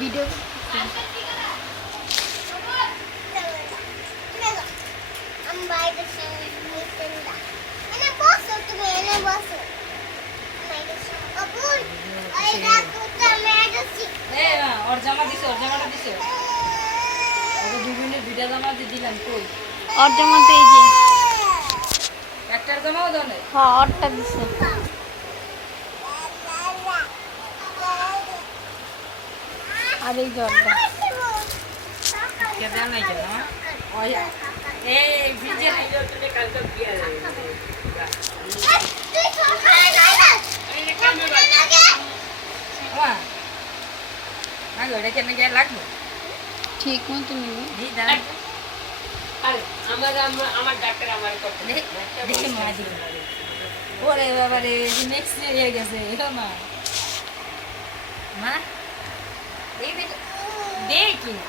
video ওর জামা দিছে ওর জামাটা দিছে ওকে বিভিন্ন ভিডিও জামা দিয়ে দিলাম কই ওর জামাতে এই যে একটার জামাও দাও না হ্যাঁ ওরটা দিছে আর এই জলটা কে দেন নাই কেন ওই এই ভিজে আইলো তুমি কালকে বিয়া আগে ওটা কেন গিয়ে লাগবে ঠিক মতো নিবে এই দাঁড়া আরে আমার ডাক্তার আমার করতে দেখে মা দিবে ওরে বাবা রে নেক্সট হয়ে গেছে এটা মা মা এই দেখি না